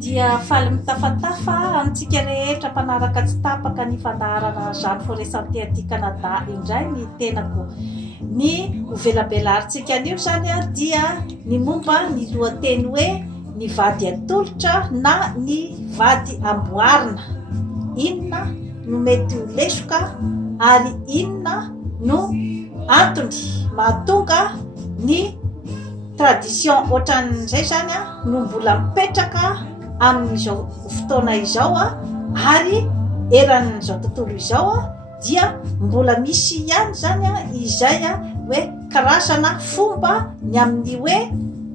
dia faly mitafatafa antsika rehetra mpanaraka tsy tapaka ny fandaharana Jeanne Forest-Santé aty Canada indray ny tenako. Ny hovelabelarintsika anio zany dia ny momba ny lohateny hoe ny vady atolotra na ny vady amboarina. Inona no mety ho lesoka ary inona no antony mahatonga ny tradition ohatran'izay zany no mbola mipetraka amin'izao fotoana izao ary eran'izao tontolo izao dia mbola misy ihany zany izay hoe karazana fomba ny amin'ny hoe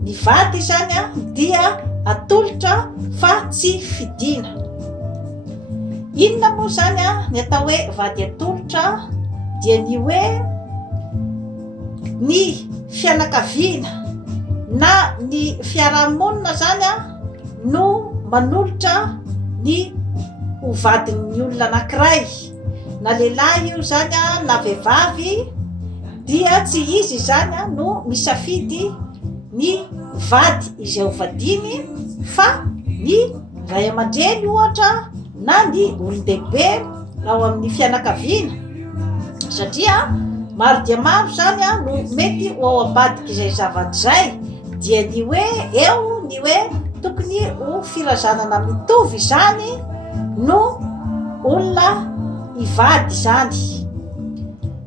ny vady zany dia atolotra fa tsy fidiana. Inona moa zany ny atao hoe vady atolotra? Dia ny hoe ny fianakaviana na ny fiarahamonina zany no manolotra ny ho vadin'ny olona anankiray, na lehilahy io zany na vehivavy, dia tsy izy zany no misafidy ny vady izay ho vadiny fa ny ray aman-dreny ohatra na ny olon-dehibe ao amin'ny fianakaviana, satria maro dia maro zany no mety ho ao ambadika izay zavatra izay. Dia ny hoe eo ny hoe tokony ho firazanana mitovy zany no olona hivady zany.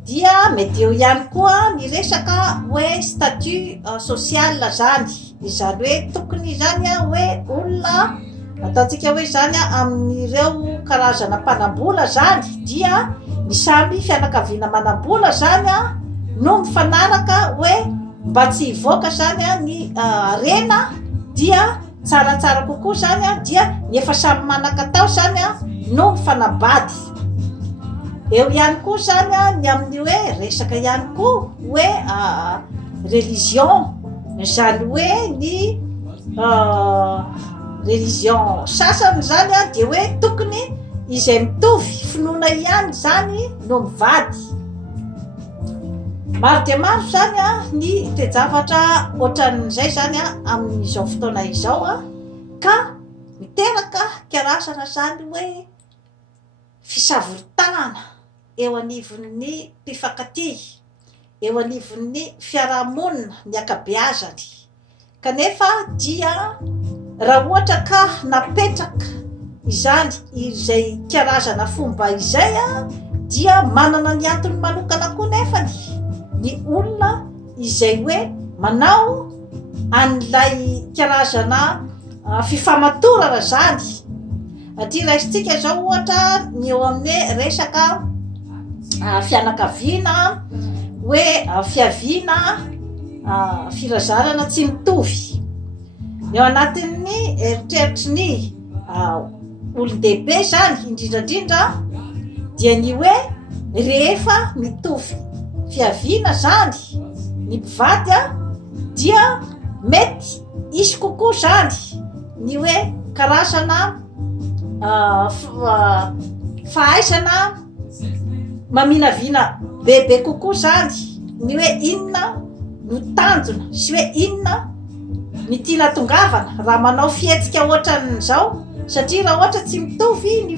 Dia mety eo ihany koa ny resaka hoe statut social zany, izany hoe tokony zany hoe olona ataontsika hoe zany amin'ireo karazana mpanambola zany dia ny samy fianakaviana manambola zany no mifanaraka hoe mba tsy hivoaka zany ny rena dia tsaratsara kokoa zany dia ny efa samy manan-katao zany no mifanabady. Eo ihany koa zany ny amin'ny hoe resaka ihany koa hoe religion, zany hoe ny religion sasany zany dia hoe tokony izay mitovy finoana ihany zany no mivady. Maro dia maro zany ny toe-javatra ohatran'izay zany amin'izao fotoana izao ka miteraka karazana zany hoe fisavoritana eo anivon'ny mpifankatia, eo anivon'ny fiarahamonina ny ankabeazany. Kanefa dia raha ohatra ka napetraka izany izay karazana fomba izay dia manana ny antony manokana koa nefany ny olona izay hoe manao an'ilay karazana fifamatorana zany. Aty raisitsika zao ohatra ny eo amin'ny resaka fianakaviana hoe fiaviana firazanana tsy mitovy. Eo anatin'ny eritreritry ny olon-dehibe zany indrindrandrindra dia ny hoe rehefa mitovy fiaviana zany ny mpivady dia mety isy kokoa zany ny hoe karazana fahaizana maminavina bebe kokoa zany, ny hoe inona no tanjona sy hoe inona ny tiana tongavana raha manao fihetsika ohatran'izao. Satria raha ohatra tsy mitovy ny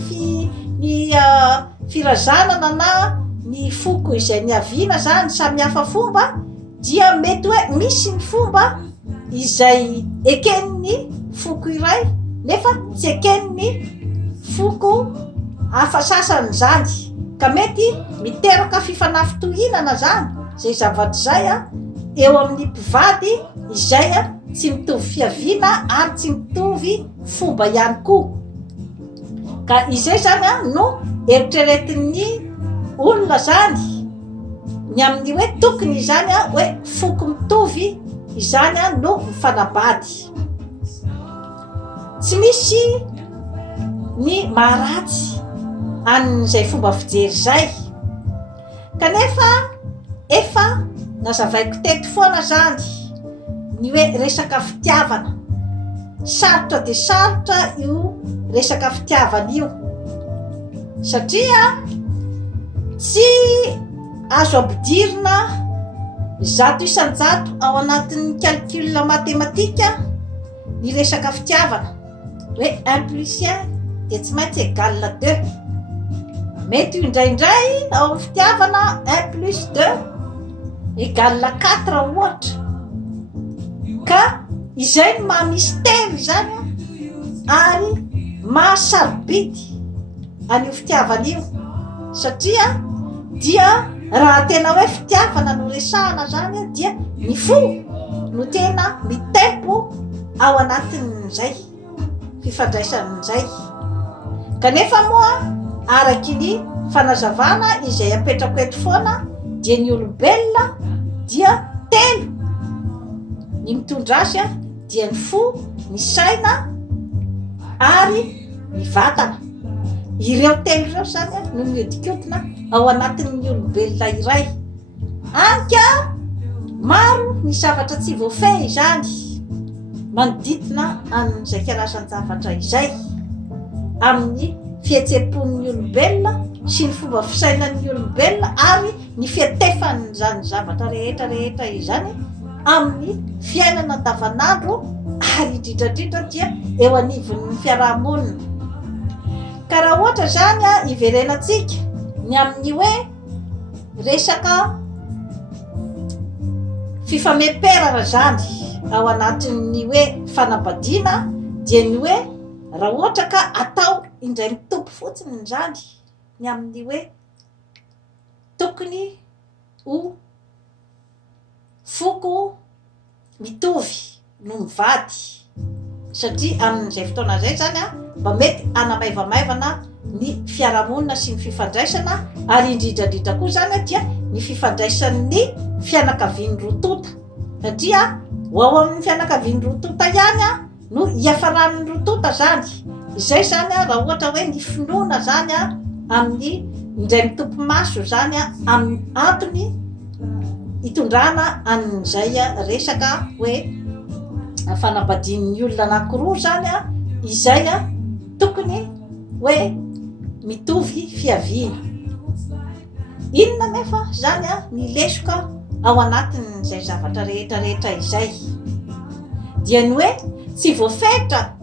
firazanana na ny foko izay niaviana zany samy hafa fomba, dia mety hoe misy ny fomba izay eken'ny foko iray nefa tsy eken'ny foko hafa sasany zany, ka mety miteraka fifanafitohinana zany zay zavatra zay eo amin'ny mpivady izay tsy mitovy fiaviana ary tsy mitovy fomba ihany koa. Ka izay zany no eritreretin'ny olona zany ny amin'ny hoe tokony zany hoe foko mitovy izany no mifanabady. Tsy misy ny maharatsy an'izay fomba fijery zay, kanefa efa nazavaiko teto foana zany ny hoe resaka fitiavana. Sarotra dia sarotra io resaka fitiavana io, satria tsy azo ampidirina zato isan-jato ao anatin'ny calcul matematika ny resaka fitiavana. hoe 1 plus 1 dia tsy maintsy égale 2. Mety io indraindray ao amin'ny fitiavana 1 plus 2 égale 4 ohatra, ka izay no maha-mystère zany ary mahasarobidy an'io fitiavana io, satria dia raha tena hoe fitiavana no resahana zany dia ny fo no tena mitempo ao anatin'izay fifandraisan'izay. Kanefa moa araky ny fanazavana izay apetrako eto foana dia ny olombelona dia telo, ny mitondra azy dia ny fo, ny saina ary ny vatana. Ireo telo ireo zany no mihodikodina ao anatin'ny olombelona iray. Anka maro ny zavatra tsy voafehy zany manodidina an'izay karazany zavatra izay amin'ny fihetsepon'ny olombelona sy ny fomba fisainan'ny olombelona ary ny fiatefan'izany zavatra rehetra izany amin'ny fiainana andavanandro ary indrindrandrindra dia eo anivon'ny fiarahamonina. Ka raha ohatra zany iverenantsika ny amin'ny hoe resaka fifamemperana zany ao anatin'ny hoe fanambadiana, dia ny hoe raha ohatra ka atao indray mitompo fotsiny zany ny amin'ny hoe tokony ho foko mitovy no mivady, satria amin'izay fotoana izay zany mba mety anamaivamaivana ny fiarahamonina sy ny fifandraisana, ary indrindrandrindra koa zany dia ny fifandraisan'ny fianakavian'ny rotota, satria ho ao amin'ny fianakavian'ny rotota ihany no hiafaran'ny rotota zany. Izay zany raha ohatra hoe ny finoana zany amin'ny indray mitompo maso zany amin'ny antony hitondrana an'izay resaka hoe fanambadian'ny olona anankiroa zany izay tokony hoe mitovy fiaviana. Inona nefa zany ny lesoka ao anatin'izay zavatra rehetra izay dia ny hoe tsy voafetra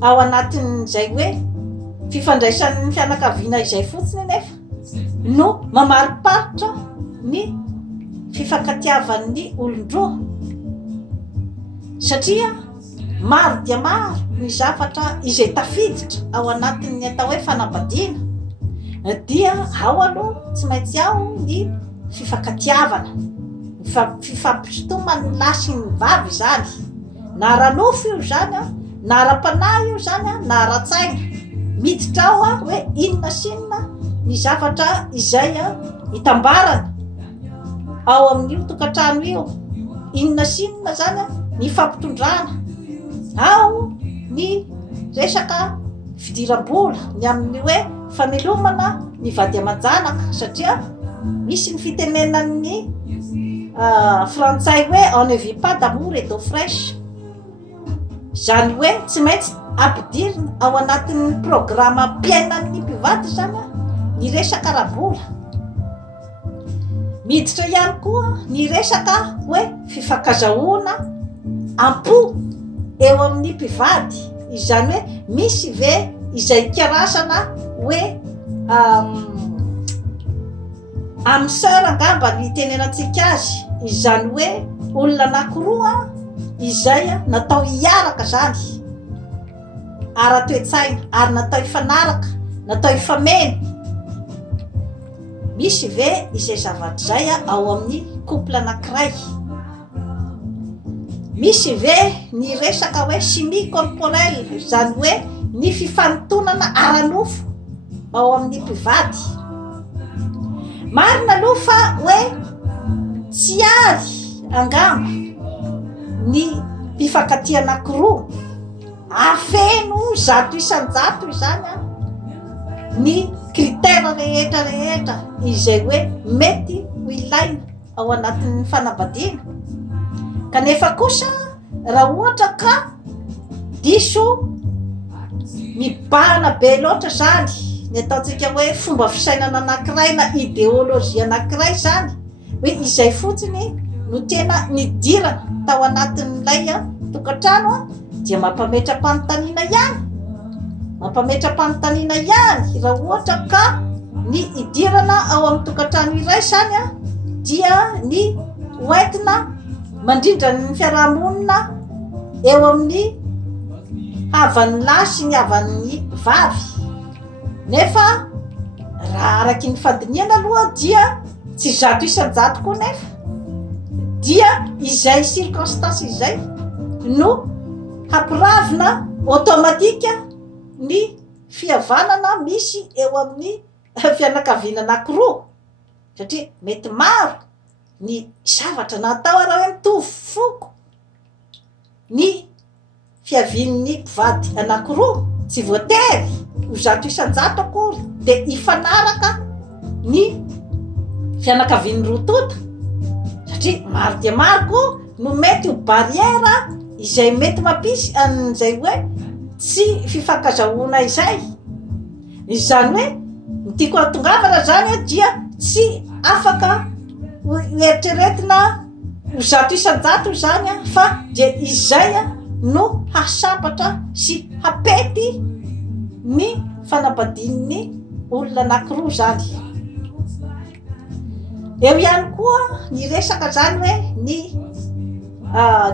ao anatin'izay hoe fifandraisan'ny fianakaviana izay fotsiny nefa no mamariparitra ny fifankatiavan'ny olon-droa, satria maro dia maro ny zavatra izay tafiditra ao anatin'ny atao hoe fanambadiana, dia ao aloha tsy maintsy ao ny fifankatiavana, fifampisotomany lahy sy ny vavy zany, na ranofo io zany na ara-panahy io zany na ara-tsaina, miditra ao hoe inona sy inona ny zavatra izay hitambarana ao amin'io tokantrano io, inona sy inona zany ny fampitondrana, ao ny resaka fidiram-bola ny amin'ny hoe famelomana ny vady aman-janaka, satria misy ny fitenenan'ny frantsay hoe on ne vit pas d'amour et d'eau fraîche, zany hoe tsy maintsy ampidirina ao anatin'ny programa mpiainan'ny mpivady zany ny resaka rabola. Miditra ihany koa ny resaka hoe fifankazahoana ampo eo amin'ny mpivady, izany hoe misy ve izay ikarasana hoe amy sœur angamba ny tenenantsika azy, izany hoe olona anankiroa izay natao hiaraka zany ara-toetsaina ary natao hifanaraka, natao hifameno. Misy ve izay zavatra zay ao amin'ny couple anankiray? Misy ve ny resaka hoe chimie corporelle, zany hoe ny fifanontonana ara-nofo ao amin'ny mpivady? Marina aloha fa hoe tsy ary angamba ny mpifankatia anankiroa afeno zato isan-jato izany ny critère rehetra izay hoe mety ho ilaina ao anatin'ny fanambadiana. Kanefa kosa raha ohatra ka diso mibahana be loatra zany ny ataontsika hoe fomba fisainana anankiray na idéologie anankiray zany, hoe izay fotsiny no tena nidirana tao anatin'ilay tokantrano, dia mampametram-panontaniana ihany, mampametram-panontaniana ihany raha ohatra ka ny idirana ao amin'ny tokantrano iray zany a dia ny hoentina mandrindra ny fiarahamonina eo amin'ny havan'ny lahy sy ny havan'ny vavy. Nefa raha araky ny fandiniana aloha dia tsy zato isan-jato koa nefa dia izay circonstance izay no hampiravina automatika ny fihavanana misy eo amin'ny fianakaviana anankiroa, satria mety maro ny zavatra natao raha hoe mitovy foko ny fiavian'ny mpivady anankiroa, tsy voatery ho zato isan-jato akory dia hifanaraka ny fianakavian'ny rotota, satria maro dia maro koa no mety ho barrière izay mety mampisy an'izay hoe tsy fifankazahoana izay. Izany hoe nytiako hatongavana zany dia tsy afaka eritreretina ho zato isan-jato zany fa dia izay no hasambatra sy hapety ny fanambadian'ny olona anankiroa zany. Eo ihany koa ny resaka zany hoe ny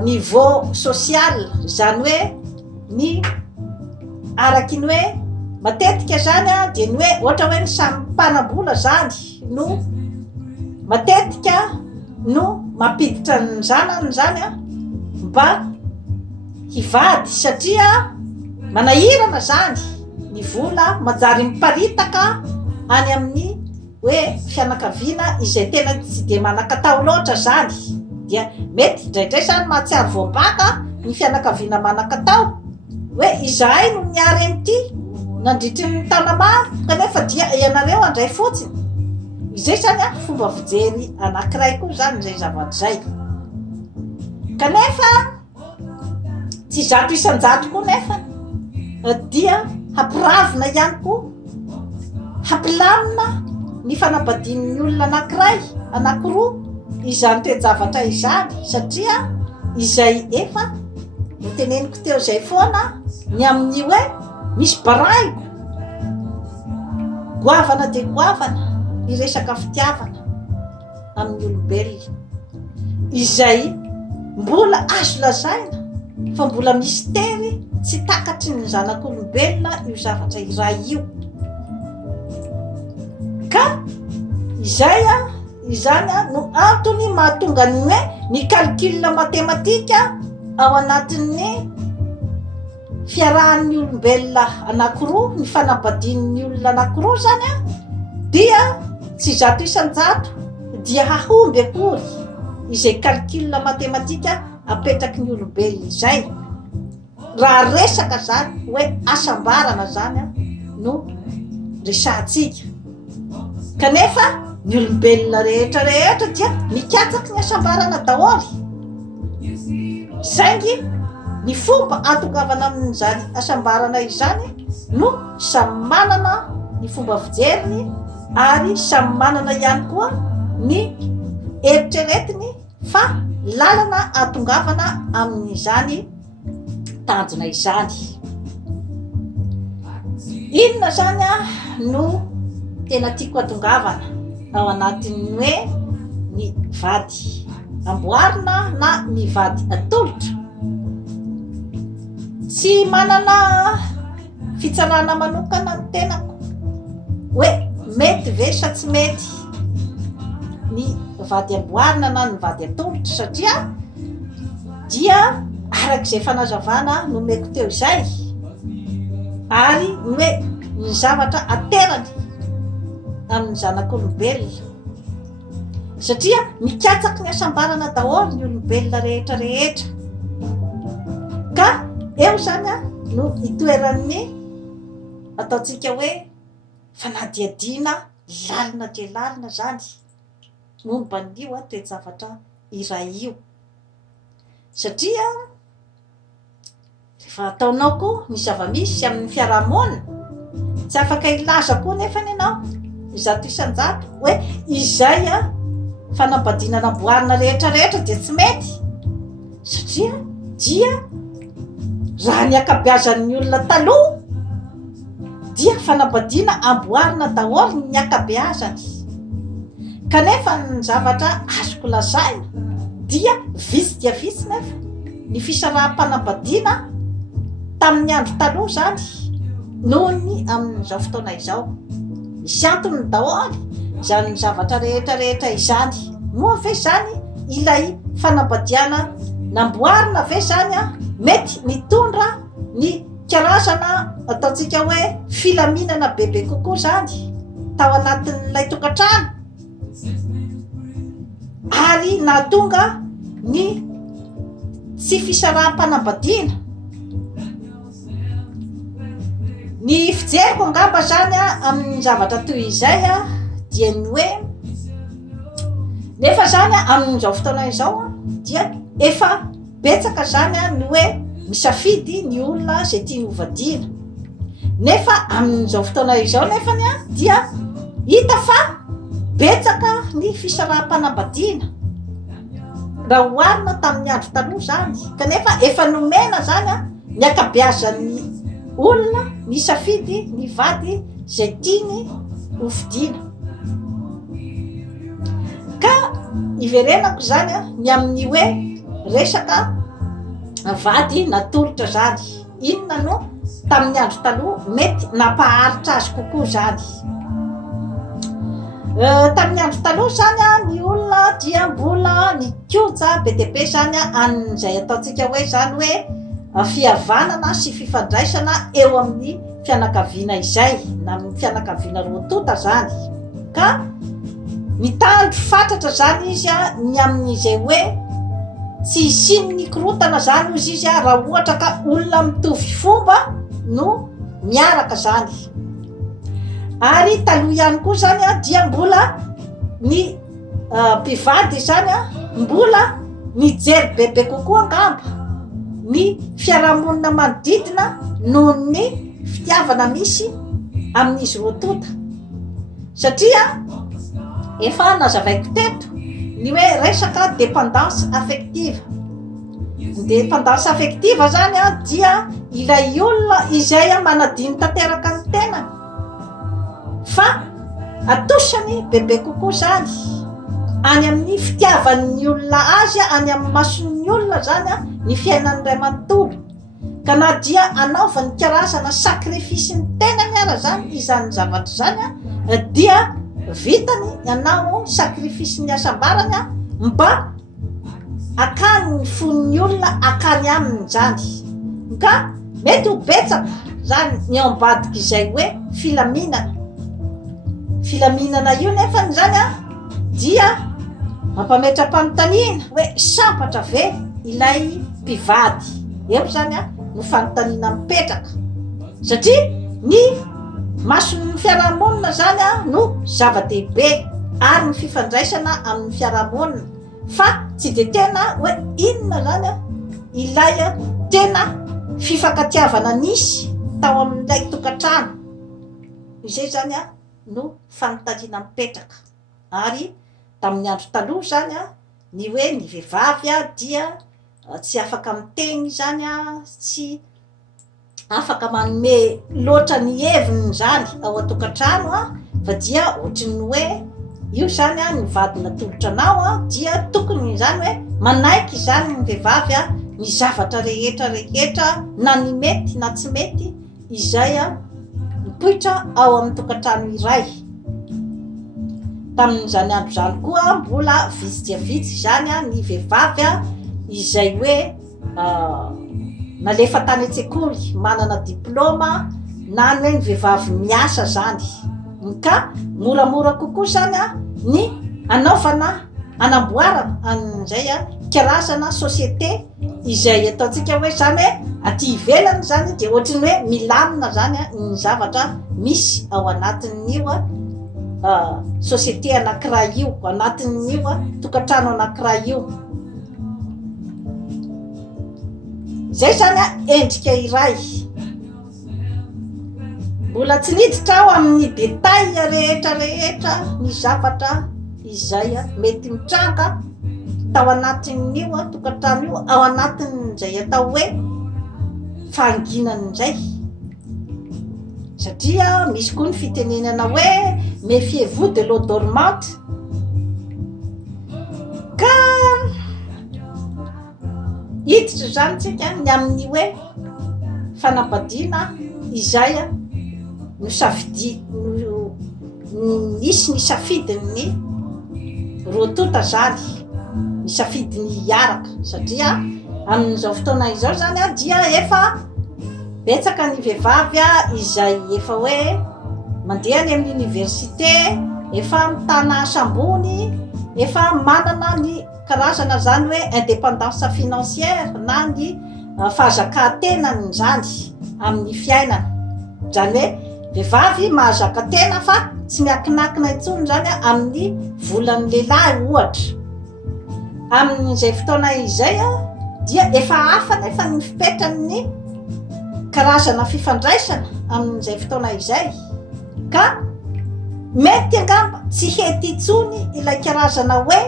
niveau social, zany hoe ny araky ny hoe matetika zany dia ny hoe ohatra hoe ny samy mpanam-bola zany no matetika no mampiditra ny zanany zany mba hivady, satria manahirana zany ny vola manjary miparitaka any amin'ny hoe fianakaviana izay tena tsy de manan-katao loatra zany, dia mety indraindray zany mahatsiaro voabaka ny fianakaviana manan-katao hoe izahay no niary amity nandritry ny taona maro kanefa dia ianareo andray fotsiny. Izay zany fomba fijery anankiray koa zany izay zavatra zay. Kanefa tsy zato isan-jato koa nefa dia hampiravina ihany koa, hampilamina ny fanambadian'ny olona anankiroa izany toe-javatra izany, satria izay efa noteneniko teo zay foana ny amin'ny hoe misy baraiko goavana dia goavana ny resaka fitiavana amin'ny olombelona izay mbola azo lazaina fa mbola mistery tsy takatry ny zanak'olombelona io zavatra iray io. Ka izany no antony mahatonga ny hoe ny calcul matematika ao anatin'ny fiarahan'ny olombelona anankiroa, ny fanambadian'ny olona anankiroa zany dia tsy zato isan-jato dia hahomby akory izay calcul matematika apetraky ny olombelona izay raha resaka zany hoe asambarana zany no resahantsika. Kanefa ny olombelona rehetra dia mikatsaky ny asambarana daholy, saingy ny fomba atongavana amin'izany asambarana izany no samy manana ny fomba fijeriny ary samy manana ihany koa ny eritreretiny fa lalana atongavana amin'izany tanjona izany. Inona zany no tena tiako atongavana ao anatin'ny hoe ny vady amboarina na ny vady atolotra, tsy manana fitsarana manokana ny tenako hoe mety ve sa tsy mety ny vady amboarina na ny vady atolotra, satria dia arak'izay fanazavana nomeko teo izay ary ny hoe ny zavatra aterany amin'ny zanak'olombelona, satria mikatsaky ny asambarana daholo ny olombelona rehetra ka eo zany no itoeran'ny ataontsika hoe fanadiadiana lalina dia lalina zany momba n'io toe-javatra iray io, satria rehefa ataonao koa ny zava-misy amin'ny fiarahamonina tsy afaka ilaza koa nefa ianao zato isan-jato hoe izay fanambadiana namboarina rehetra dia tsy mety, satria dia raha ny akabeazan'ny olona taloha dia fanambadiana amboarina daholo ny akabeazany, kanefa ny zavatra azoko lazaina dia visy dia visy nefa ny fisaraha-panambadiana tamin'ny andro taloha zany noho ny amin'izao fotoana izao. Misy antony daholo zany zavatra rehetrarehetra izany. Moa ve zany ilay fanambadiana namboarina ve zany mety mitondra ny karazana ataontsika hoe filaminana bebe kokoa zany tao anatin'ilay tokantrano, ary nahatonga ny tsy fisaraha-panambadiana. Ny fijeriko angamba zany amin'ny zavatra toy izay dia ny hoe nefa zany amin'izao fotoana izao dia efa betsaka zany ny hoe misafidy ny olona zay tia hovadiana, nefa amin'izao fotoana izao nefany dia hita fa betsaka ny fisaraha-panambadiana raha hoarina tamin'ny andro taloha zany, kanefa efa nomena zany ny akabeazan'ny olona ny safidy ny vady zay tiany hofidiana. Ka iverenako zany ny amin'ny hoe resaka vady natolotra zany, inona no tamin'ny andro taloha mety nampaharitra azy kokoa zany. Tamin'ny andro taloha zany ny olona dia mbola nikoja be dia be zany an'izay ataontsika hoe zany hoe fihavanana sy fifandraisana eo amin'ny fianakaviana izay na amin'ny fianakaviana roa-tonta zany, ka mitandro fatratra zany izy ny amin'izay hoe tsy isiny ny korotana zany izy raha ohatra ka olona mitovy fomba no miaraka zany. Ary taloha ihany koa zany dia mbola ny mpivady zany mbola mijery bebe kokoa angamba ny fiarahamonina manodidina noho ny fitiavana misy amin'izy roa-tonta, satria efa nazavaiko teto ny hoe resaka dépendance affective. Dépendance affective zany dia ilay olona izay manadiny tanteraka ny tenany fa atosany bebe kokoa zany any amin'ny fitiavan'ny olona azy, any amin'ny mason'ny olona zany ny fiainany ray manontolo, ka na dia anaovany karazana sakrifisy ny tenany ara zany izany zavatra zany dia vitany anao sakrifisy ny asambarany mba akany ny fon'ny olona akany aminy zany. Ka mety ho betsaka zany ny ao ambadika izay hoe filaminana io nefany zany dia mampametra-panontaniana hoe sambatra ve ilay mpivady, eo zany no fanontaniana mipetraka, satria ny mason'ny fiarahamonina zany no zava-dehibe ary ny fifandraisana amin'ny fiarahamonina, fa tsy de tena hoe inona zany ilay tena fifankatiavana nisy tao amin'ilay tokantrano. Izay zany no fanontaniana mipetraka. Ary tamin'ny andro taloha zany ny hoe ny vehivavy dia tsy afaka miteny zany, tsy afaka manome loatra ny heviny zany ao an-tokantrano fa dia ohatrany hoe io zany ny vady natolotra anao dia tokony zany hoe manaiky zany ny vehivavy ny zavatra rehetra na ny mety na tsy mety izay mipoitra ao amin'ny tokantrano iray. Tamin'izany andro zany koa mbola vitsy dia vitsy zany ny vehivavy izay hoe nalefa tany an-tsekoly manana diplôma na ny hoe ny vehivavy miasa zany, ka moramora kokoa zany ny anaovana anamboarana an'izay karazana société izay ataontsika hoe zany hoe aty ivelany zany dia ohatrany hoe milamina zany ny zavatra misy ao anatin'io société anankiray io, anatin'io tokantrano anankiray io. Zay zany endrika iray, mbola tsy niditra aho amin'ny détail rehetrarehetra ny zavatra izay mety mitranga tao anatin'io tokantrano io, ao anatin'izay atao hoe fahanginany indray satria misy koa ny fitenenana hoe méfiez-vous de l'eau dormante ka hiditra zany tsika ny amin'ny hoe fanambadiana izay no nisy ny safidiny rotota zany ny safidiny hiaraka satria amin'izao fotoana izao zany dia efa betsaka ny vehivavy izay efa hoe mandeha any amin'ny université efa mitana sambony efa manana ny karazana zany hoe indépendance financière na ny fahazakatena zany amin'ny fiainana zany hoe vehivavy mahazaka tena fa tsy miankinakina intsony zany amin'ny volan'ny lehilahy ohatra amin'izay fotoana izay dia efa hafa nefa ny fipetrany karazana fifandraisana amin'izay fotoana izay ka mety angamba tsy hety intsony ilay karazana hoe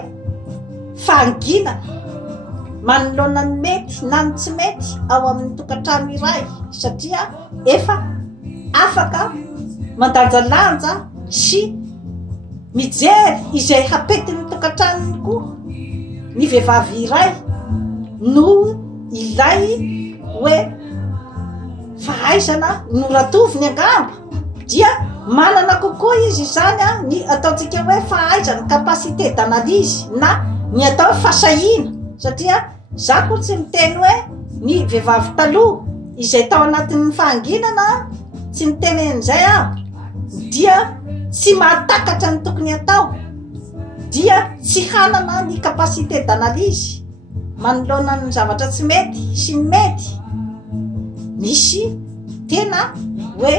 fahanginana manoloana ny mety na ny tsy mety ao amin'ny tokantrano iray satria efa afaka mandanjalanja sy mijery izay hapetiny tokantranony koa ny vehivavy iray no ilay hoe fahaizana noratoviny angamba dia manana kokoa izy zany ny ataontsika hoe fahaizana capacité d'analyse na ny atao fasahina satria za koa tsy miteny hoe ny vehivavy taloha izay tao anatin'ny fahanginana tsy miteny an'izay dia tsy mahatakatra ny tokony atao dia tsy hanana ny capacité d'analyse manoloana ny zavatra tsy mety sy ny mety misy tena hoe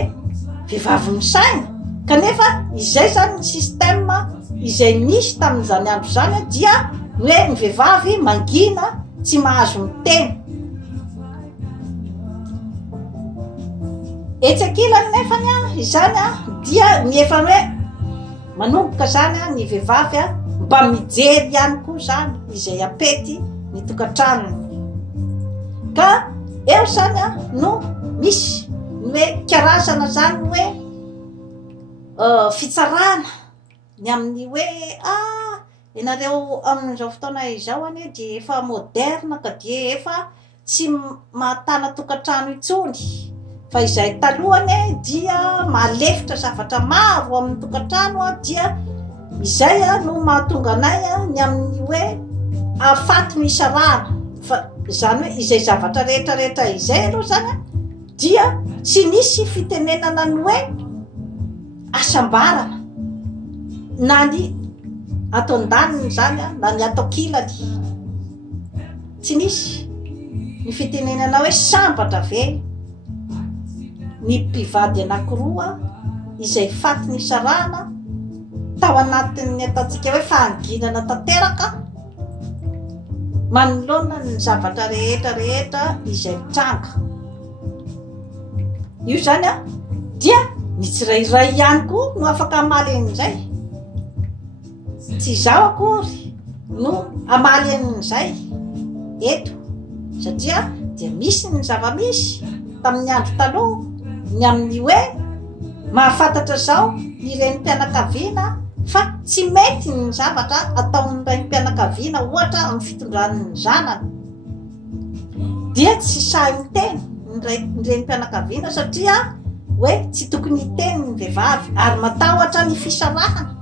vehivavy misaina kanefa izay zany ny système izay nisy tamin'izany andro zany dia hoe ny vehivavy mangina tsy mahazo miteny etsakilany nefany izany dia ny efa hoe manomboka zany ny vehivavy mba mijery ihany koa zany izay apety ny tokantranony ka eo zany no misy ny hoe karazana zany hoe fitsarana ny amin'ny hoe ianareo amin'izao fotoana izao dia efa moderne ka dia efa tsy mahatana tokantrano intsony fa izay talohany dia malefitra zavatra maro amin'ny tokantrano dia izay no mahatonga anay ny amin'ny hoe afaty misy rano fa zany hoe izay zavatra rehetrarehetra izay aloha zany dia tsy nisy fitenenana ny hoe asambarana na ny ato andaniny zany na ny ato kilany tsy nisy ny fitenenana hoe sambatra ve ny mpivady anankiroa izay faty ny sarana tao anatin'ny ataontsika hoe fahanginana tanteraka manoloana ny zavatra rehetrarehetra izay mitranga io zany dia ny tsirairay ihany koa no afaka amaly an'izay tsy zao akory no amaly an'izay eto satria dia misy ny zava-misy tamin'ny andro taloha ny amin'ny hoe mahafantatra zao ny renim-pianakaviana fa tsy mety ny zavatra ataon'ny renim-pianakaviana ohatra amin'ny fitondran'ny zanany dia tsy sahy miteny ny renim-pianakaviana satria hoe tsy tokony hiteny ny vehivavy ary matahotra ny fisarahana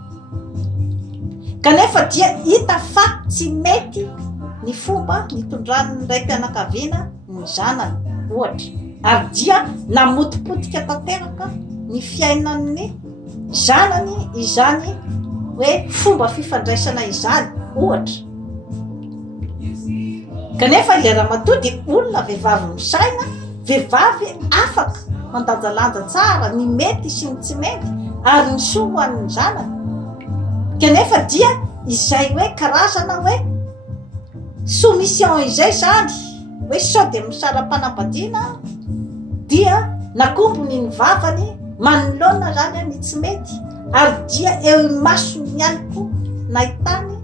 kanefa dia hita fa tsy mety ny fomba nitondran'ny renim-pianakaviana ny zanany ohatra ary dia namotipotika tanteraka ny fiainan'ny zanany izany hoe fomba fifandraisana izany ohatra kanefa ilay ramatoa dia olona vehivavy misaina vehivavy afaka mandanjalanja tsara ny mety sy ny tsy mety ary ny soa hoan'ny zanany kanefa dia izay hoe karazana hoe soumission izay zany hoe sao de misara-panambadiana dia nakombony ny vavany manoloana zany ny tsy mety ary dia eo masony ihany koa nahitany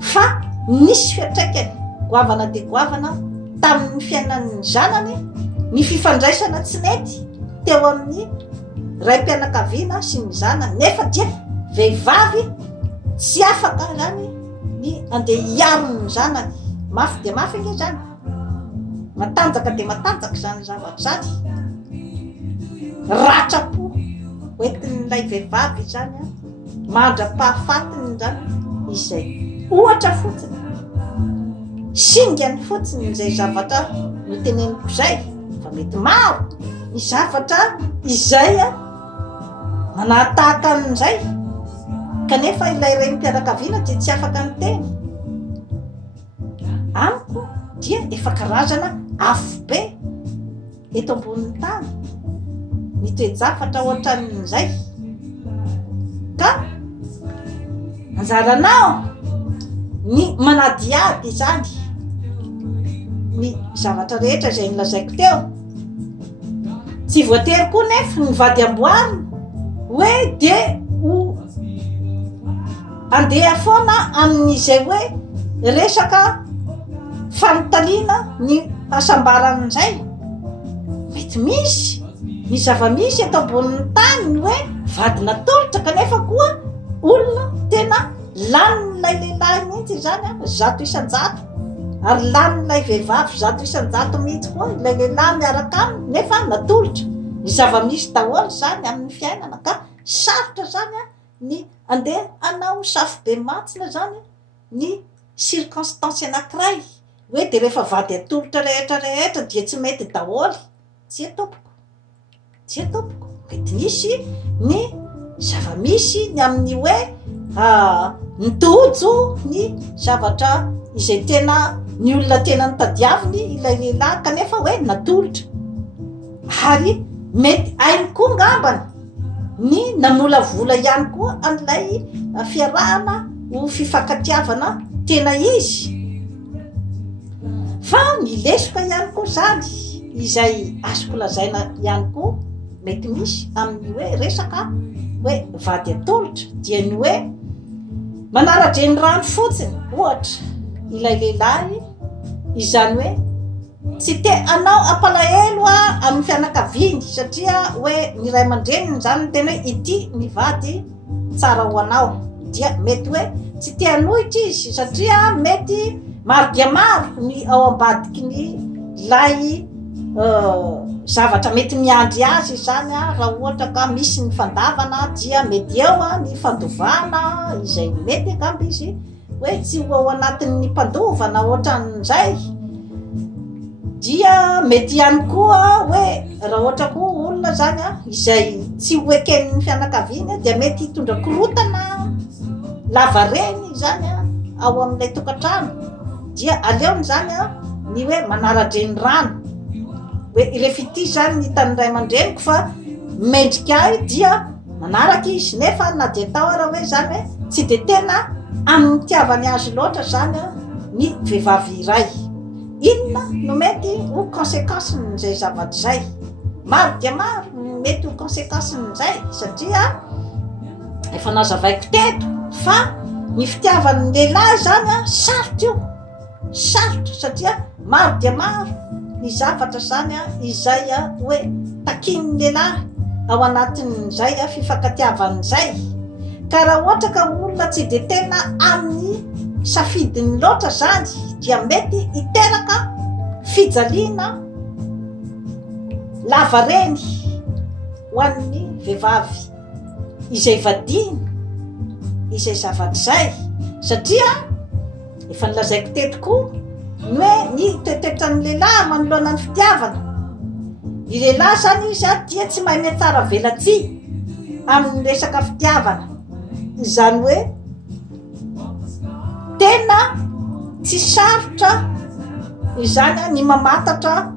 fa nisy fiatraikany goavana de goavana tamin'ny fiainan'ny zanany ny fifandraisana tsy mety teo amin'ny raim-pianakaviana sy ny zanany, nefa dia vehivavy tsy afaka zany ny andeha hiaro ny zanany. Mafy de mafy nge zany, matanjaka de matanjaka zany zavatra zany, ratrapo oentin'ilay vehivavy zany a mandra-pahafatiny zany izay ohatra fotsiny, singany fotsiny zay zavatra no teneniko zay, fa mety maro ny zavatra izay a manatahaka an'izay kanefa ilay renim-pianakaviana dia tsy afaka ny teny. Amiko dia efa karazana afo be eto ambonin'ny tany ny toe-javatra ohatran'izay, ka anjaranao ny manadiady zany ny zavatra rehetra zay nolazaiko teo. Tsy voatery koa nefa ny vady amboarina hoe de ho andeha foana amin'izay hoe resaka fanotaliana ny hasambaran'izay. Mety misy ny zava-misy eto ambonin'ny tany ny hoe vady natolotra kanefa koa olona tena lanin'ilay lehilahy mihitsy zany a 100%, ary lanin'ilay vehivavy 100% mihitsy koa ilay lehilahy miaraka aminy nefa natolotra. Ny zava-misy daholo zany amin'ny fiainana, ka sarotra zany a ny andeha anao safy be matsina zany ny circonstance anankiray hoe de rehefa vady atolotra rehetra dia tsy mety daholo. Tsy atompoko, tsy atompoko, mety misy ny zava-misy ny amin'ny hoe nitojo ny zavatra izay tena ny olona tena nitadiaviny ilay lehilahy kanefa hoe natolotra, ary mety ainy koa ngambany ny namolavola ihany koa an'ilay fiarahana ho fifankatiavana tena izy. Fa ny lesoka ihany koa zany izay azoko lazaina ihany koa mety misy amin'ny hoe resaka hoe vady atolotra dia ny hoe manara-dreny rano fotsiny ohatra ilay lehilahy, izany hoe tsy te anao ampalahelo amin'ny fianakaviany satria hoe ny ray aman-dreniny zany ny tena hoe ity ny vady tsara ho anao, dia mety hoe tsy te hanohitra izy satria mety maro dia maro ny ao ambadiky ny lay zavatra mety miandry azy zany raha ohatra ka misy ny fandavana dia mety eo ny fandovana izay mety angamba izy hoe tsy ho ao anatin'ny mpandovana ohatran'izay. Dia mety ihany koa hoe raha ohatra koa olona zany izay tsy ho eken'ny fianakaviana dia mety hitondra korotana lava reny zany ao amin'ilay tokantrano, dia aleony zany ny hoe manara-dreny rano hoe rehefa ity zany ny hitan'ny ray aman-dreniko fa mendrika ahy dia manaraka izy, nefa na dia atao raha hoe zany hoe tsy de tena amin'ny tiavany azy loatra zany ny vehivavy iray. Inona no mety ho conséquence-n'izay zavatra zay? Maro dia maro mety ho conséquence-n'izay satria efa nazavaiko teto fa ny fitiavan'ny lehilahy zany sarotra io, sarotra satria maro dia maro ny zavatra zany izay hoe takin'ny lehilahy ao anatin'izay fifankatiavan'izay. Ka raha ohatra ka olona tsy de tena amin'ny safidiny loatra zany dia mety hiteraka fijaliana lava reny ho an'ny vehivavy izay vadiny izay zavatra zay, satria efa nilazaiko teto koa ny hoe ny toetoetran'ny lehilahy manoloana ny fitiavana. Ny lehilahy zany izy dia tsy mahay miatsara velatsia amin'ny resaka fitiavana, izany hoe tena tsy sarotra izany ny mamatatra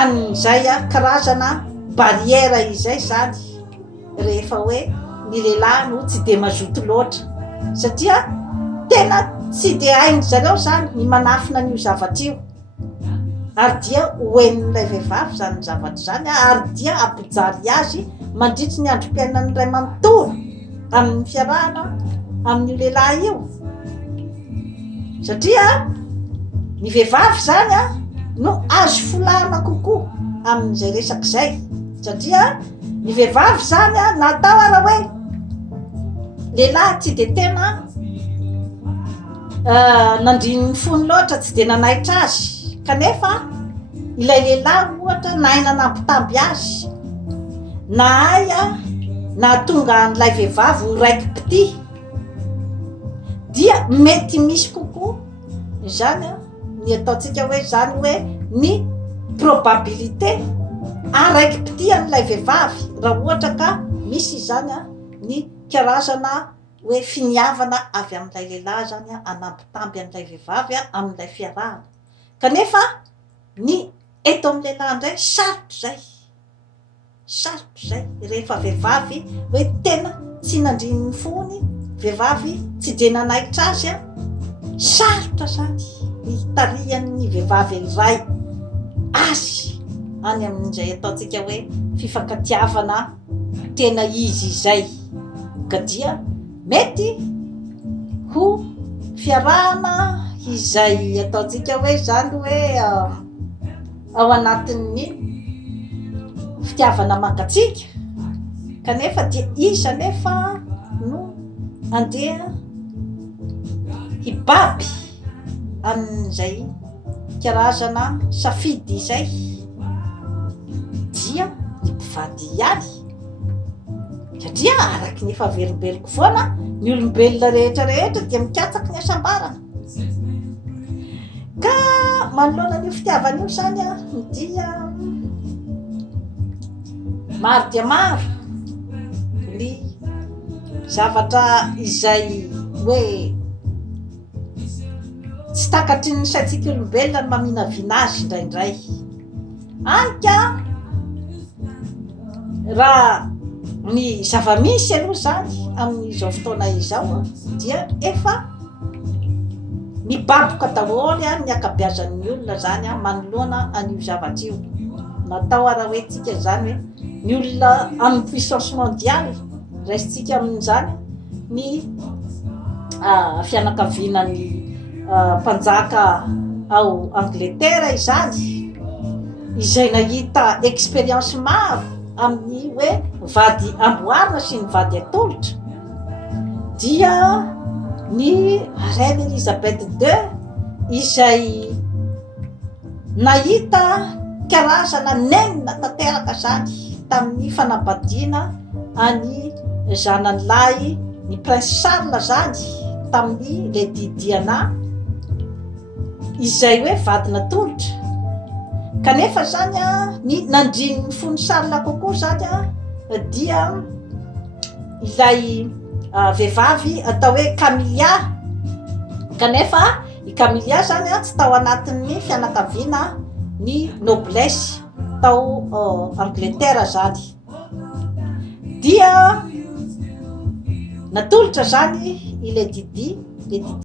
an'izay karazana barrière izay zany rehefa hoe ny lehilahy no tsy de mazoto loatra, satria tena tsy de hainy zareo zany ny manafina n'io zavatra io, ary dia hoenin'ilay vehivavy zany zavatra zany, ary dia ampijary azy mandritry ny androm-piainan'ny ray manontolo amin'ny fiarahana amin'io lehilahy io. Satria ny vehivavy zany no azo folahana kokoa amin'izay resaky zay satria ny vehivavy zany a natao ara hoe lehilahy tsy de tena nandrininy fony loatra tsy de nanaitra azy kanefa ilay lehilahy ohatra na hay nanambitamby azy na aya na tonga n'ilay vehivavy ho raiky pity dia mety misy kokoa zany a ny ataontsika hoe zany hoe ny probabilité araiky pity an'ilay vehivavy raha ohatra ka misy zany a ny karazana hoe finiavana avy amin'ilay lehilahy zany a anambitamby an'ilay vehivavy a amin'ilay fiarahana kanefa ny eto amin'ny lehilahy indray sarotry zay rehefa vehivavy hoe tena tsy nandrininy fony vehivavy tsy de nanaikitra azy a sarotra zany hitarian'ny vehivavy iray azy any amin'izay ataontsika hoe fifankatiavana tena izy izay ka dia mety ho fiarahana izay ataontsika hoe zany hoe ao anatin'ny fitiavana mangatsika kanefa dia iza nefa no andeha hibaby amin'izay karazana safidy izay dia ny mpivady ihany satria araky ny fahaverimberiko foana ny olombelona rehetrarehetra dia mikatsaky ny asambarana ka manoloana an'io fitiavana io zany a dia maro dia maro ny zavatra izay hoe tsy takatry ny saitsika olombelona ny maminavina azy indraindray anka raha ny zava-misy aloha zany amin'izao fotoana izao dia efa mibaboka daholo a ny akabeazan'ny olona zany a manoloana an'io zavatra io natao ara hoe tsika zany hoe ny olona amin'ny puissance mondiale raisitsika amin'izany ny fianakavinany mpanjaka ao Angleterre izany izay nahita expérience maro amin'ny hoe vady amboarina sy ny vady atolotra dia ny reine Elisabeth II izay nahita karazana nenina tanteraka zany tamin'ny fanambadiana any zanan'ilay ny prince Charles zany tamin'ny Lady Diana izay hoe vady natolotra kanefa zany a ny nandrininy fony Charles kokoa zany a dia ilay vehivavy atao hoe Camilla kanefa i Camilla zany a tsy tao anatin'ny fianakaviana ny noblesse tao Angleterre zany dia natolotra zany i Lady Di